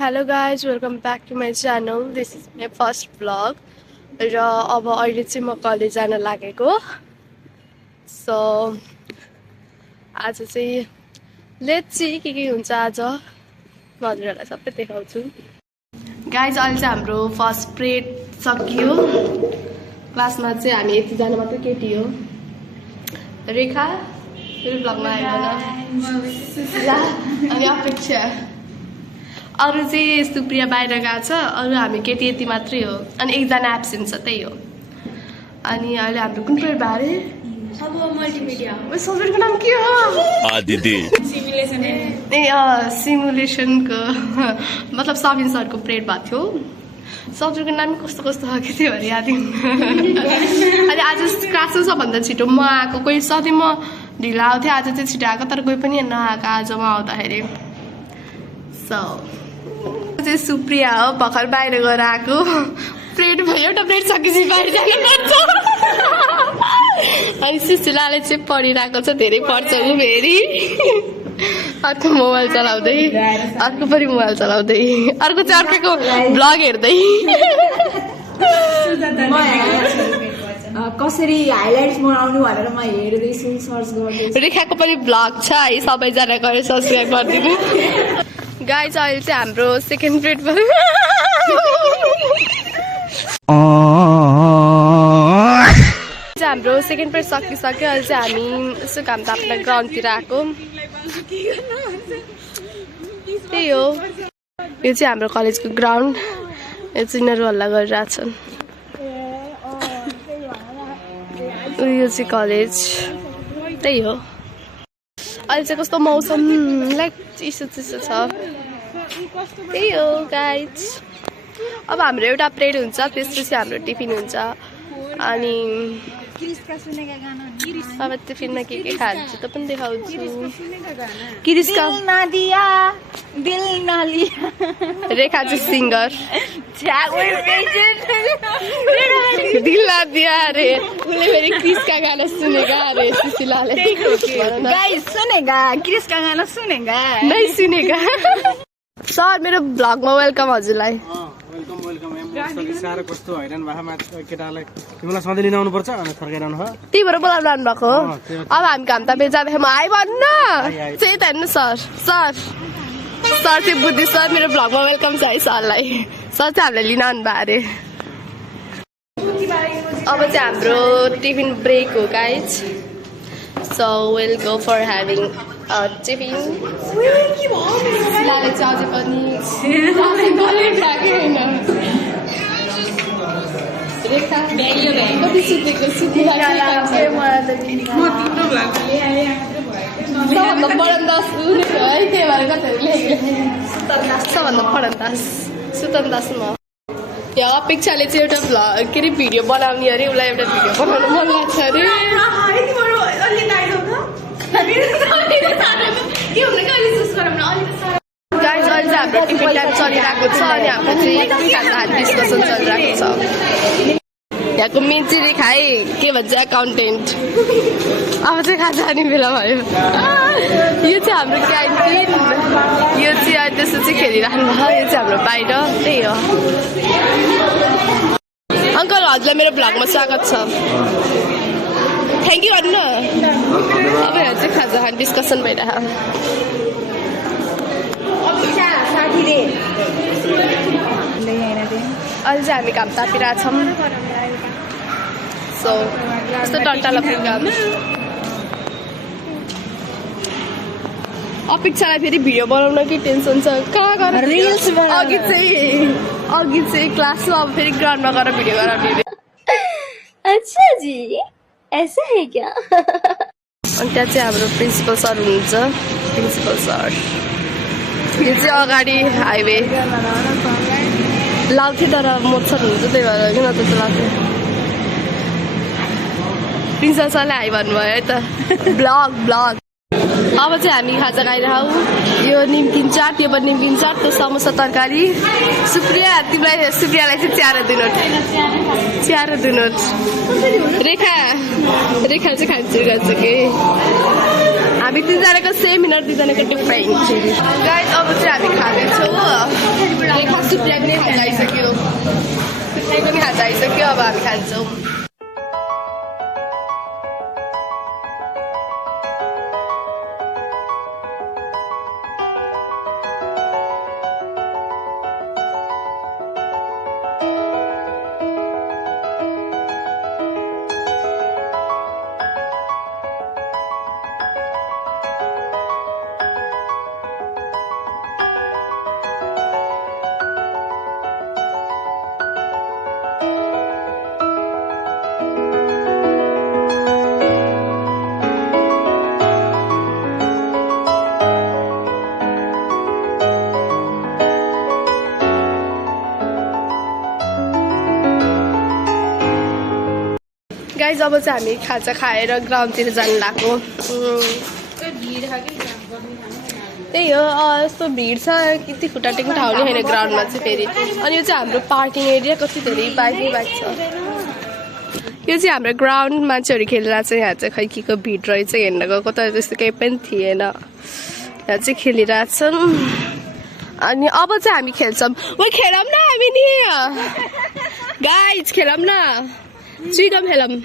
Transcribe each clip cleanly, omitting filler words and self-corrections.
Hello guys, welcome back to my channel. This is my first vlog. र अब अहिले चाहिँ म कलेज जान लागेको. So आज चाहिँ लेट्स सी के हुन्छ आज. म हजुरहरुलाई सबै देखाउँछु. गाइज अहिले चाहिँ हाम्रो फर्स्ट पिरियड सकियो. क्लासमा चाहिँ हामी यति जना मात्र केटी हो. रेखा मेरो भ्लगमा आइरहन. अनि अपेक्षा अरू चाहिँ सुप्रिया बाहिर गएको छ. अरू हामी केटी यति मात्रै हो. अनि एकजना एब्सेन्ट छ त्यही हो. अनि अहिले हाम्रो कुन पिरियड भयो अरे? सब मल्टिमिडिया. सब्जेक्टको नाम के हो? दिदी सिमुलेसन. सिमुलेसनको मतलब सबिन सरको पिरियड भएको थियो. सब्जेक्टको नाम कस्तो कस्तो खालको थियो अरे याद अनि आज क्लास सबभन्दा छिटो म आएको. कोही सधैँ म ढिलो आउँथेँ, आज चाहिँ छिटो आएको. तर कोही पनि नआएको आज म आउँदाखेरि. चाहिँ सुप्रिया हो, भर्खर बाहिर गएर आएको. प्लेट भयो, एउटा प्लेट सकेपछि बाहिर जानुपर्छ. अनि सुशीलाले चाहिँ पढिरहेको छ. धेरै पढ्छ ऊ फेरि. अर्को मोबाइल चलाउँदै, अर्को पनि मोबाइल चलाउँदै, अर्को चाहिँ अर्को भ्लग हेर्दै. कसरी हाइलाइट्स बनाउनु भनेर म हेर्दैछु, सर्च गर्दैछु. रेखाको पनि भ्लग छ है, सबैजना गएर सब्सक्राइब गरिदिनु. गाइज अहिले चाहिँ हाम्रो सेकेन्ड पिरियड भयो. हाम्रो सेकेन्ड पिरियड सकिसक्यो. अहिले चाहिँ हामी यसो घाम ताप्न ग्राउन्डतिर आएको. त्यही हो, यो चाहिँ हाम्रो कलेजको ग्राउन्ड. यो चाहिँ यिनीहरू हल्ला गरिरहेछन्. यो चाहिँ कलेज. त्यही हो. अहिले चाहिँ कस्तो मौसम लाइक चिसो चिसो छ. त्यही हो गाइज. अब हाम्रो एउटा पिरियड हुन्छ, त्यसपछि हाम्रो टिफिन हुन्छ. अनि अब टिफिनमा के खान्छु त पनि देखाउँछु. किरिस्का नादिया दिल नलिया. रेखा चाहिँ सिङ्गर. दिल नदिया अरे. उसले फेरि क्रिस्का गाना सुनेगा अरे सुशीलाले. गाइस सुनेगा, क्रिस्का गाना सुनेगा. नै सुनेगा. सर मेरो भ्लगमा वेलकम हजुरलाई. साह्रो कस्तो हैरान भएको केटालाई तिमीलाई सधैँ लिन आउनुपर्छ अनि फर्काइरहनु भयो. त्यही भएर बोलाउनु लानु भएको. अब हामी घाम तापे जाँदाखेरि आइ भन्नु त्यही त हेर्नु. सर सर सर चाहिँ बुद्धि सर मेरो भ्लगमा वेलकम छ है सरलाई. सर चाहिँ हामीलाई लिन आउनु भयो अरे. अब चाहिँ हाम्रो टिफिन ब्रेक हो guys. So will go for having tiffin. शिलाले चाहिँ अझै पनि रेखा कति सुतेको सबभन्दा पढन्दास है. त्यही भएर कतिहरू सबभन्दा पढन्दास सुतन्दास म. यहाँ अपेक्षाले चाहिँ एउटा भ्लग के अरे भिडियो बनाउने अरे. उसलाई एउटा भिडियो बनाउनु मन लाग्छ अरे. गाइज अहिले चाहिँ हाम्रो टिफिन टाइम चलिरहेको छ. अनि हाम्रो चाहिँ खाना डिस्कसन चलिरहेको छ. यहाँको मेन चाहिँ रेखा है, के भन्छ एकाउन्टेन्ट. अब चाहिँ खाजा खाने बेला भयो. यो चाहिँ हाम्रो क्यान्टिन. यो चाहिँ अहिले त्यस्तो चाहिँ खेलिरहनु भयो. यो चाहिँ हाम्रो बाहिर. त्यही हो. अङ्कल हजुरलाई मेरो भ्लगमा स्वागत छ. थ्याङ्क यू भन्नु. अब यहाँ चाहिँ खाजा खाने डिस्कसन भइरहेको. अहिले चाहिँ हामी घाम तापिरहेछौँ. सो यस्तो टन्टाला पनि घाम. अपेक्षालाई फेरि भिडियो बनाउन कि टेन्सन छ. कहाँ गएर अघि चाहिँ क्लासमा, अब फेरि ग्राउन्डमा गएर भिडियो गराउने. अच्छा जी ऐसा है क्या? अनि त्यहाँ चाहिँ हाम्रो प्रिन्सिपल सर हुनुहुन्छ. प्रिन्सिपल सर यो चाहिँ अगाडि हाइवे लाग्थ्यो तर मोत्सर हुन्छ त्यही भएर किन त्यस्तो लाग्थ्यो. प्रिन्सिपल सरले हाई भन्नुभयो है त. Blog blog. अब चाहिँ हामी खाजा खाइरहौ. यो निम्किन चाट, यो पनि निम्किन चाट, त्यो समोसा तरकारी. सुप्रियालाई चाहिँ च्यारो दिनुहोस्. च्यारो दिनुहोस्. रेखा चाहिँ खान्छु गर्छ कि हामी 3 जनाको सेम मिनट 2 जनाको डिफरेन्ट. गाइस अब चाहिँ हामी खाँदैछौँ. हामी खान्छौँ। गाइज अब चाहिँ हामी खाजा खाएर ग्राउन्डतिर जानु लाग्यो। त्यही हो यस्तो भिड छ कति खुट्टा टेक्नु ठाउँ नि होइन ग्राउन्डमा चाहिँ फेरि। अनि यो चाहिँ हाम्रो पार्किङ एरिया कति धेरै बाइकै बाइक छ। यो चाहिँ हाम्रो ग्राउन्ड मान्छेहरू खेल्न चाहिँ यहाँ चाहिँ खै के को भिड रहेछ हेर्न गएको त त्यस्तो केही पनि थिएन। यहाँ चाहिँ खेलिरहेछन् अनि अब चाहिँ हामी खेल्छौँ। खेलौँ न हामी नि गाइज खेलौँ न चुइगम खेलौँ।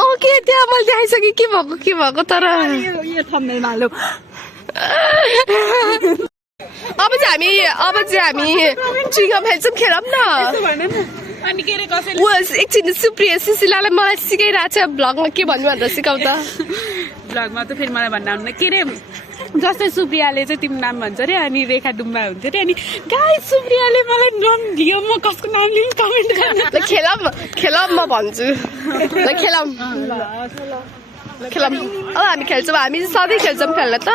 ओके त्यहाँ मैले देखाइसकेँ के भएको तर अब चाहिँ हामी चुइगम खेल्छौँ खेलौँ न। एकछिन सुप्रिया सुशीलालाई मलाई सिकाइरहेको छ भ्लगमा के भन्नु भनेर सिकाउँदा। भ्लगमा त फेरि मलाई भन्न आउनु के अरे जस्तै सुप्रियाले चाहिँ तिम्रो नाम भन्छ अरे अनि रेखा डुम्बा हुन्थ्यो अरे अनि गाइस सुप्रियाले मलाई नाम दियो म कसको नाम लिनु कमेन्ट गर्नु। खेलौँ म भन्छु ल खेलौँ अब हामी खेल्छौँ। हामी सधैँ खेल्छौँ खेल्न त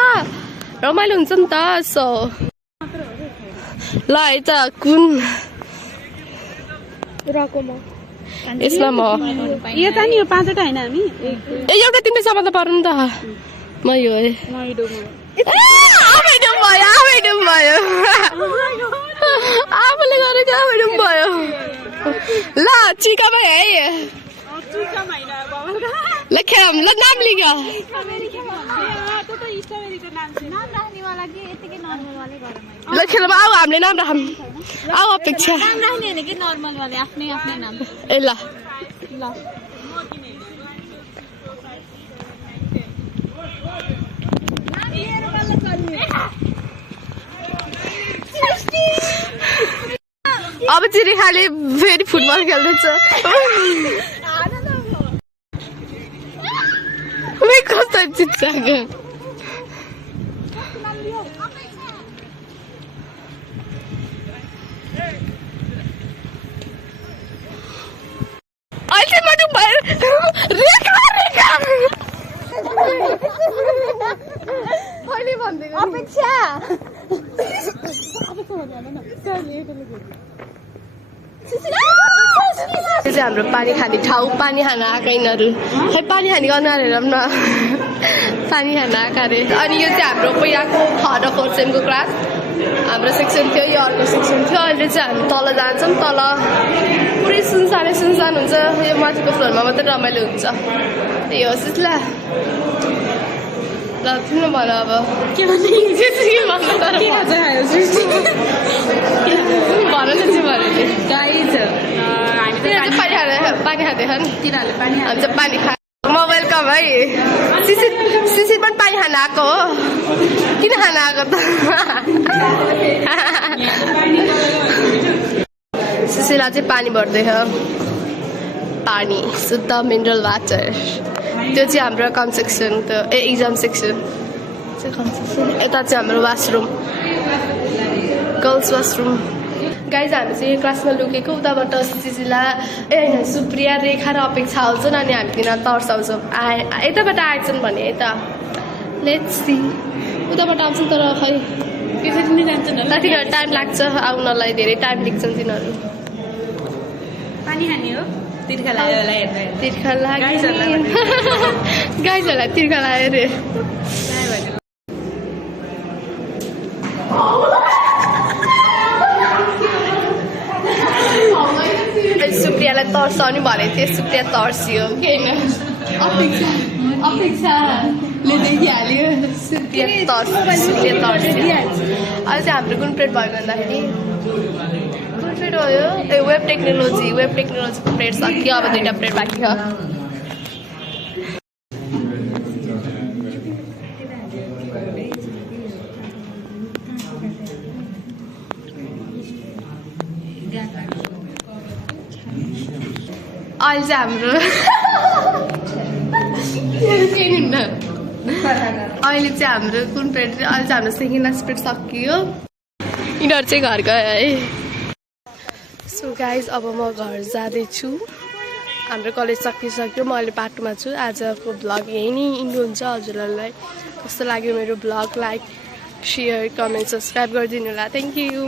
रमाइलो हुन्छ नि त। सो ल है त कुन यसमा म यो त नि यो पाँचवटा होइन हामी एउटा तिमीले सामान त पार्नु नि त म यो भयो आफूले गरेको भयो ल चिकामा है ल खेलौँ ल नाम लिग ल खेलौँ आऊ हामीले नाम राखौँ आऊ अपेक्षा ए ल अब चाहिँ रेखाले फेरि फुटबल खेल्दैछ। कस्तो चिच्चाको अहिले माटो भयो रेखा कहिले भन्दिनँ अपेक्षा यो चाहिँ हाम्रो पानी खाने ठाउँ पानी खान आएका यिनीहरू खै पानी खाने गर्न हेरौँ न पानी खान आएका अरे। अनि यो चाहिँ हाम्रो पहिलाको 4 सेमको क्लास हाम्रो सेक्सन थियो यो अर्को सेक्सन थियो। अहिले चाहिँ हामी तल जान्छौँ तल पुरै सुनसान हुन्छ यो माथिको फ्लोरमा मात्रै रमाइलो हुन्छ। त्यही हो सिस्ला ल तिम्रो भन अब के भन्नु भन न चाहिँ भने गाइज पानी खाँदैछ नि तिनीहरूले पानी हामी चाहिँ पानी खा म वेलकम है सिसिर पनि पानी खान आएको हो किन खान आएको त सिसिला चाहिँ पानी भर्दैछ पानी शुद्ध मिनरल वाटर। त्यो चाहिँ हाम्रो कम सेक्सन त एक्जाम सेक्सन यता चाहिँ हाम्रो वासरुम गर्ल्स वासरुम। गाइज हामी चाहिँ क्लासमा लुकेको उताबाट सिसिला होइन सुप्रिया रेखा र अपेक्षा आउँछन् अनि हामी तिनीहरू तर्साउँछौँ यताबाट आएछन् भने यता लेट्स सी उताबाट आउँछन् तर खै तिनीहरू टाइम लाग्छ आउनलाई धेरै टाइम लिन्छन् तिनीहरू। पानी खाने हो तिर्खा गाइजहरूलाई तिर्खा लाग्यो अरे। सुप्रियालाई तर्साउने भनेको थिएँ सुप्रिया तर्सियो किन अपेक्षाले देखिहाल्यो सुप्रिया तर्सियो। अहिले चाहिँ हाम्रो कुन प्लेट भयो भन्दाखेरि पिरियड हो यो ए वेब टेक्नोलोजीको पिरियड सक्यो अब 2टा पिरियड बाँकी छ अहिले चाहिँ हाम्रो अहिले चाहिँ हाम्रो कुन पिरियड अहिले चाहिँ हाम्रो सेकेन्ड लास्ट पिरियड सकियो यिनीहरू चाहिँ घर गयो है सो गाइज अब म घर जाँदैछु हाम्रो कलेज सकिसक्यो म अहिले बाटोमा छु आजको भ्लग यही नै इन्ड हुन्छ हजुरहरूलाई कस्तो लाग्यो मेरो vlog like share comment subscribe गरिदिनु होला थ्याङ्क यू